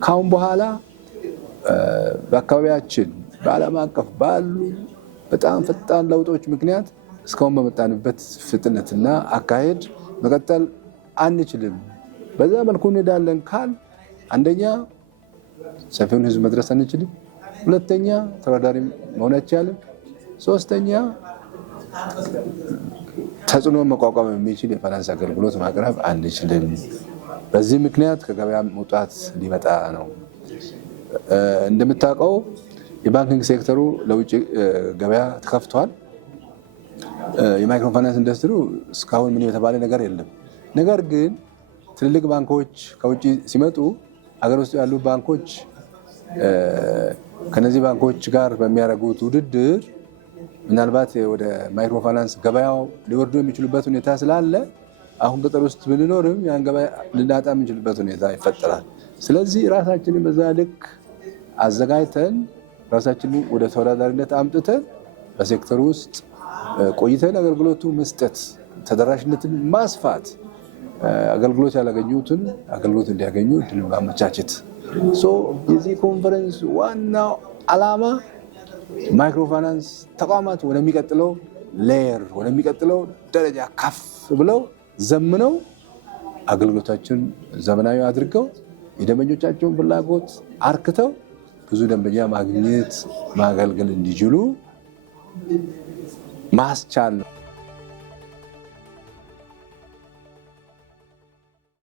ካሁን በኋላ በአካባቢያችን በዓለም አቀፍ ባሉ በጣም ፈጣን ለውጦች ምክንያት እስካሁን በመጣንበት ፍጥነትና አካሄድ መቀጠል አንችልም። በዛ መልኩ እንሄዳለን ካል አንደኛ ሰፊውን ህዝብ መድረስ አንችልም፣ ሁለተኛ ተወዳዳሪ መሆን አይቻልም፣ ሶስተኛ ተጽዕኖ መቋቋም የሚችል የፋይናንስ አገልግሎት ማቅረብ አንችልም። በዚህ ምክንያት ከገበያ መውጣት ሊመጣ ነው። እንደምታውቀው የባንኪንግ ሴክተሩ ለውጭ ገበያ ተከፍቷል። የማይክሮ ፋይናንስ ኢንዱስትሪው እስካሁን ምን የተባለ ነገር የለም። ነገር ግን ትልልቅ ባንኮች ከውጭ ሲመጡ አገር ውስጥ ያሉ ባንኮች ከነዚህ ባንኮች ጋር በሚያደርጉት ውድድር ምናልባት ወደ ማይክሮ ፋይናንስ ገበያው ሊወርዱ የሚችሉበት ሁኔታ ስላለ አሁን ገጠር ውስጥ ብንኖርም ያን ገበያ ልናጣ የምንችልበት ሁኔታ ይፈጠራል። ስለዚህ ራሳችንን በዛ ልክ አዘጋጅተን ራሳችንን ወደ ተወዳዳሪነት አምጥተን በሴክተሩ ውስጥ ቆይተን አገልግሎቱ መስጠት፣ ተደራሽነትን ማስፋት፣ አገልግሎት ያላገኙትን አገልግሎት እንዲያገኙ እድልን ማመቻቸት። የዚህ ኮንፈረንስ ዋናው ዓላማ ማይክሮ ፋይናንስ ተቋማት ወደሚቀጥለው ሌየር ወደሚቀጥለው ደረጃ ከፍ ብለው ዘምነው አገልግሎታቸውን ዘመናዊ አድርገው የደንበኞቻቸውን ፍላጎት አርክተው ብዙ ደንበኛ ማግኘት ማገልገል እንዲችሉ ማስቻል ነው።